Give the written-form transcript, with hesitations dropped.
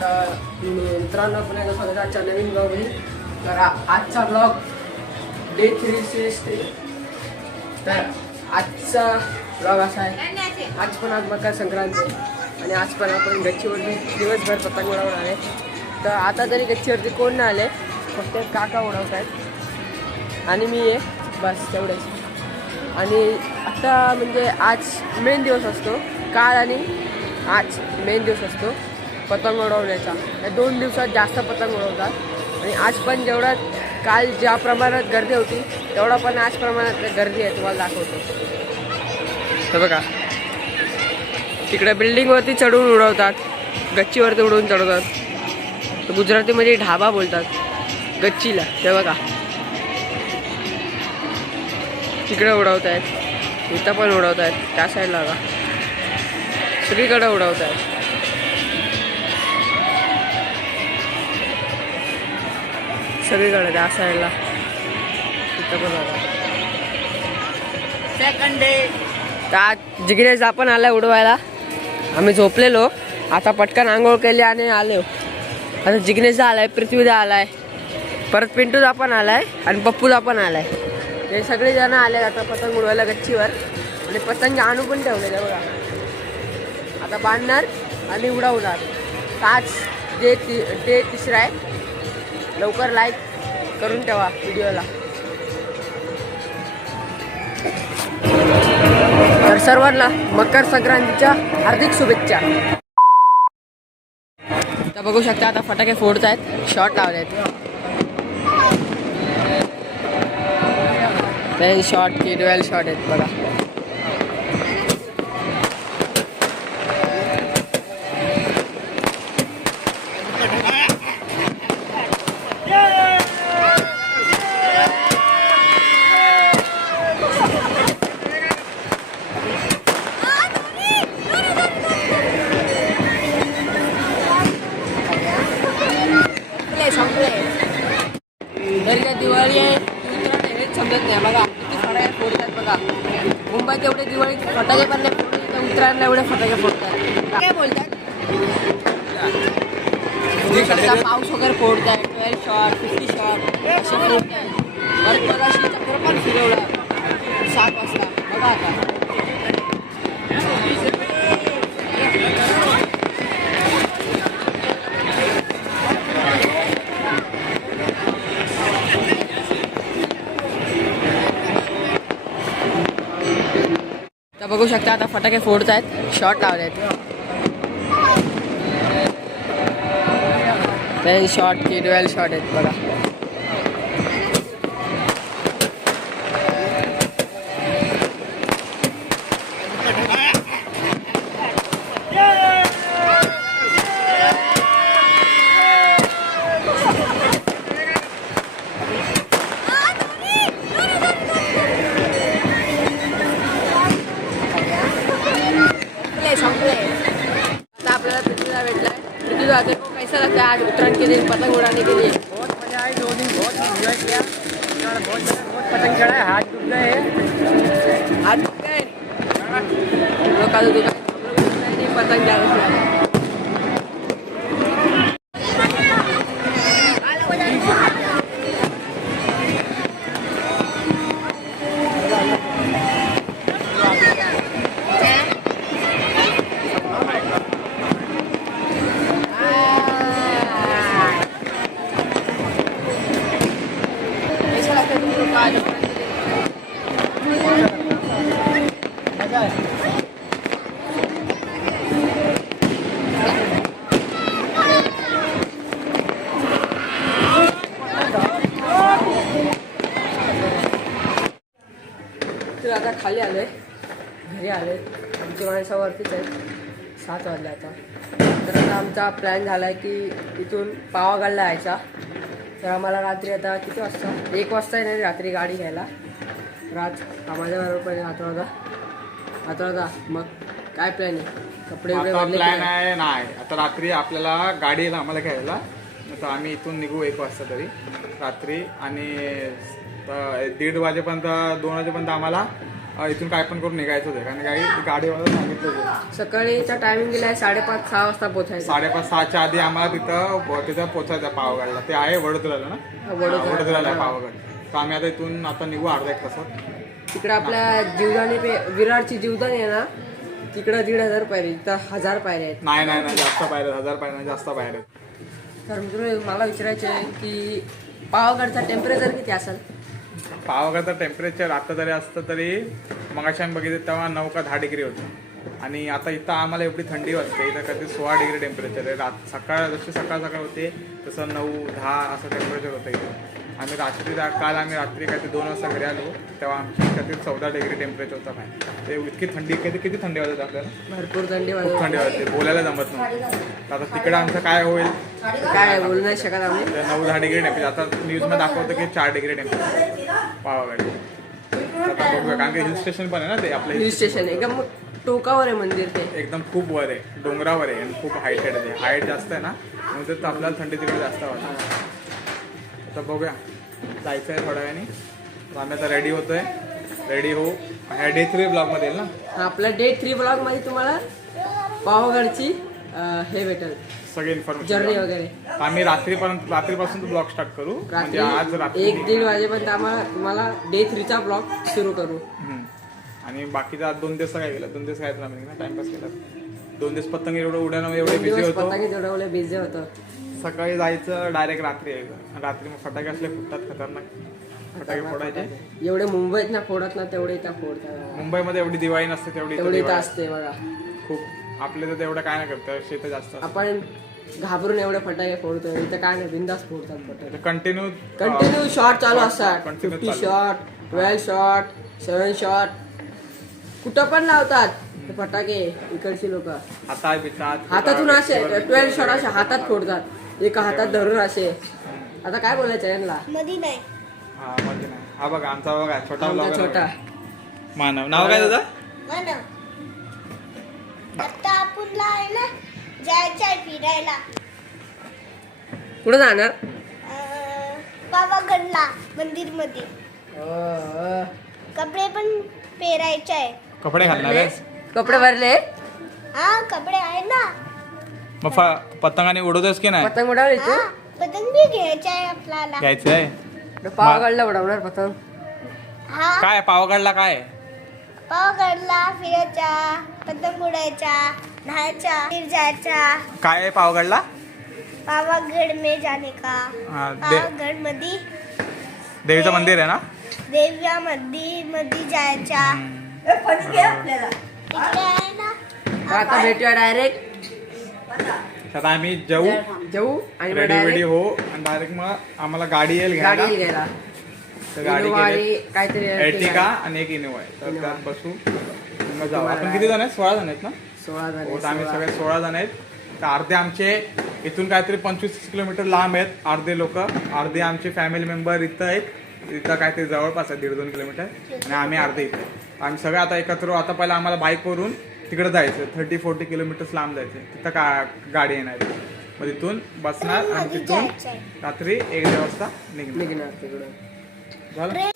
तर मित्रांनो पुन्हा एकदा स्वागत आहे आजच्या नवीन ब्लॉगमध्ये. तर आजचा ब्लॉग डे 363. तर आजचा ब्लॉग असा आहे, आज पण आज मकर संक्रांत आहे आणि आज पण आपण गच्चीवरती दिवसभर पतंग उडवणार आहे. तर आता तरी गच्चीवरती कोण नाही आले, फक्त काका उडवत आहेत आणि मी आहे, बस तेवढेच. आणि आता म्हणजे आज मेन दिवस असतो, काल आणि आज मेन दिवस असतो पतंग उडवण्याचा. या 2 दिवसात जास्त पतंग उडवतात आणि आज पण जेवढा काल ज्या प्रमाणात गर्दी होती तेवढा पण आज प्रमाणात गर्दी आहे, तुम्हाला दाखवतो. हे बघा, तिकडे बिल्डिंगवरती चढून उडवतात, गच्चीवरती उडवून चढवतात. गुजरातीमध्ये ढाबा बोलतात गच्चीला. ते बघा तिकडे उडवत आहेत, इथं पण उडवत आहेत, त्या साईडला बघा सगळीकडे उडवत आहेत. सगळीकडे त्या साईडला इथं पण बघा. Second day. तर आज जिग्नेश आपण आलाय उडवायला. आम्ही झोपलेलो, आता पटकन आंघोळ केली आणि आलो. आता जिग्नेशचा आलाय, पृथ्वीदा आलाय, परत पिंटूदा पण आलाय आणि पप्पूदा पण आलाय. हे सगळेजण आले आता पतंग उडवायला गच्चीवर. आणि पतंग आणू पण ठेवलेले बघा. आता बांधणार आणि उडवणार. आज डे तिसरा आहे. लवकर लाईक करून ठेवा व्हिडिओला. तर सर्वांना मकर संक्रांतीच्या हार्दिक शुभेच्छा. तर बघू शकता आता फटाके फोडत आहेत, शॉट लावले आहेत. शॉट की डुएल शॉट आहेत बघा. दिवाळी आहे, उतरण हेच समजत नाही बघा. किती फटाके फोडतात बघा. मुंबईत एवढे दिवाळी फटाके पण नाही फोडतात, उतरायला एवढे फटाके फोडतात. काय बोलतात, पाऊस वगैरे फोडतात. 12 शॉट 50 शॉट असे फोडतात. परत बघा चक्र पण फिरवला 7 वाजता बघा. आता बघू शकता आता फटाके फोडत आहेत, शॉट लावले आहेत. शॉट की डुएल शॉट आहेत बघा. आता आपल्याला पृथ्वीला भेटलाय. पृथ्वीला देखो कैसा लगता है आज उत्तरायण के दिन पतंग उड़ाने के लिए. बहुत मजा आई, 2 दिन बहुत एंजॉय किया. बहुत पतंग चढ़ा है, हाथ डूब गए हैं, हाथ डूब गए लोग का नहीं पतंग जा. तर आता खाली आले, घरी आले. आमची माणसावरतीच आहेत, 7 वाजले आता. तर आता आमचा प्लॅन झाला आहे की इथून पावागडला यायचा. तर आम्हाला रात्री आता किती वाजता, 1 वाजता येणार रात्री गाडी घ्यायला. माझ्याबरोबर पण आता मग काय प्लॅन आहे, कपडे वगैरे प्लॅन आहे नाही. आता रात्री आपल्याला गाडी येईल आम्हाला घ्यायला. तर आम्ही इथून निघू 1 वाजता तरी रात्री. आणि 1:30 वाजेपर्यंत 2 वाजेपर्यंत आम्हाला इथून काय पण करून निघायचं आहे कारण गाडीवाला सांगितलं सकाळीचा टायमिंग दिलाय 5:30-6 वाजता पोहोचायचं. 5:30-6च्या आधी आम्हाला तिथं पोचायचं पावगडला. ते आहे वडोदराला ना, वडोदराला आहे पावगड. तर आम्ही आता इथून आता निघू अर्धा एक तासात. तिकडे आपल्या जीवदानी विरारची जीवदानी आहे ना, तिकडं 1,500 पायरी, इथं 1000 पायऱ्या आहेत. नाही जास्त पायऱ्या, 1000 पायऱ्या जास्त पायऱ्या. तर मित्र मला विचारायचे आहे की पावागडचा टेम्परेचर किती असेल? पावागडचं टेम्परेचर आता जरी असतं तरी मगाशी आम्ही बघितलं तेव्हा 9 का 10 डिग्री होतं. आणि आता इथं आम्हाला एवढी थंडी वाजते. इथं कधी 16 डिग्री टेम्परेचर आहे. जशी सकाळ होते तसं 9-10 असं टेम्परेचर होतं इथं. आम्ही काल आम्ही रात्री काहीतरी 2 वाजता घरी आलो तेव्हा आमची कधी 14 डिग्री टेम्परेचर होतं. काय ते इतकी थंडी किती थंडी वाजते आपल्याला, भरपूर थंडी खूप थंडी वाजते, बोलायला जमत नाही. आता तिकडे आमचं काय होईल काय बोलू नाही शकत आम्ही. 9-10 डिग्री टेम्परेचर. आता न्यूजमध्ये दाखवतं की 4 डिग्री टेम्परेचर पावागड. आता बघूया कारण की हिल स्टेशन पण आहे ना, ते आपलं हिल स्टेशन एकदम टोकावर आहे मंदिर. ते एकदम खूप वर आहे, डोंगरावर आहे आणि खूप हायटेड आहे. हाईट जास्त आहे ना म्हणून तर आपल्याला थंडी तिकडे जास्त वाटते. आता बघूया जायचं आहे थोड्या वेळाने. तर आम्ही आता रेडी होऊ. ह्या डे 3 ब्लॉगमध्ये येईल ना आपल्या डे 3 ब्लॉग मध्ये तुम्हाला पावागडची हे भेटेल सगळे इन्फॉर्मेशन, जर्नी वगैरे. आम्ही रात्रीपासून ब्लॉग स्टार्ट करू. म्हणजे आज रात्री 1-1:30 वाजेपर्यंत तुम्हाला डे 3चा ब्लॉग सुरू करू. आणि बाकीचा 2 दिवस काय केलं, 2 दिवस काय आम्ही टाइमपास केला. 2 दिवस पतंग उड्यानं एवढे बिझी होतो. पतंग बिझी होतं. सकाळी जायचं डायरेक्ट रात्री यायचं. रात्री मग फटाके असले फुटतात खतरनाक फटाके फोडायचे. एवढे मुंबईत ना फोडत ना तेवढे इथं फोडतात. मुंबईमध्ये एवढी दिवाळी नसते तेवढी इथं असते बघा. खूप आपले तर तेवढं काय नाही करत, शेत जास्त. आपण घाबरून एवढे फटाके फोडतो, इथं काय नाही बिंदास फोडतात फटाके. कंटिन्यू शॉट चालू असतात. Continue 50 चालू. शॉट, 12 शॉट, 7 शॉट, कुठं पण लावतात ते फटाके इकडची लोक. हातातून असे 12 शॉट असे हातात फोडतात, एका हातात धरून असे. आता काय बोलायचं यांना? मधी नाही. हा बघा आमचा बघा छोटा छोटा मानव. नाव काय तुझं? मानव. आता आपण आहे ना जायचंय फिरायला कुठं जाणार? पावागडला मंदिर मध्ये. कपडे पण पेरायचे आहे. कपडे घालणार आहेस? कपडे भरले? हा कपडे आहे ना. मग पतंगाने उडवतोस की नाही? पतंग उडवली तू? हा, पतंग बी घ्यायचे आहे आपल्याला. घ्यायचंय. पावागडला उडवणार पतंग? हा काय पावागडला काय? पावागडला फिरायचा, पतंग उडायचा, न्हायचा, फिर जायचा. काय आहे पावागडला? पावागड में जाने का. हा, पावागड मध्ये देवीचं मंदिर आहे ना? देव्या मध्ये जायच्या. इकडे आहे ना. आता भेटूया डायरेक्ट. आता आम्ही जाऊ आणि रेडी हो आणि डायरेक्ट मग आम्हाला गाडी येईल गाडी घ्यायला. घ्यायला. तर गाडी इनोवा आणि गेली काहीतरी एर्टिगा आणि एक इनोवा आहे. तर त्यात बसू मग जाऊ. आपण किती जण आहेत? 16 जण आहेत ना? 16 जण हो, तर आम्ही सगळे 16 जण आहेत. तर अर्धे आमचे इथून काहीतरी 25 किलोमीटर लांब आहेत. अर्धे लोक, अर्धे आमचे फॅमिली मेंबर इथं आहेत. इथं काहीतरी जवळपास आहे 1.5-2 किलोमीटर. आणि आम्ही अर्धे इथे. आम्ही सगळे आता एकत्र. आता पहिला आम्हाला बाईकवरून तिकडे जायचं, 30-40 किलोमीटर्स लांब जायचं. तिथं गाडी येणार. मग तिथून बसणार आणि तिथून रात्री 1-1:30 वाजता निघणार तिकडं. झालं.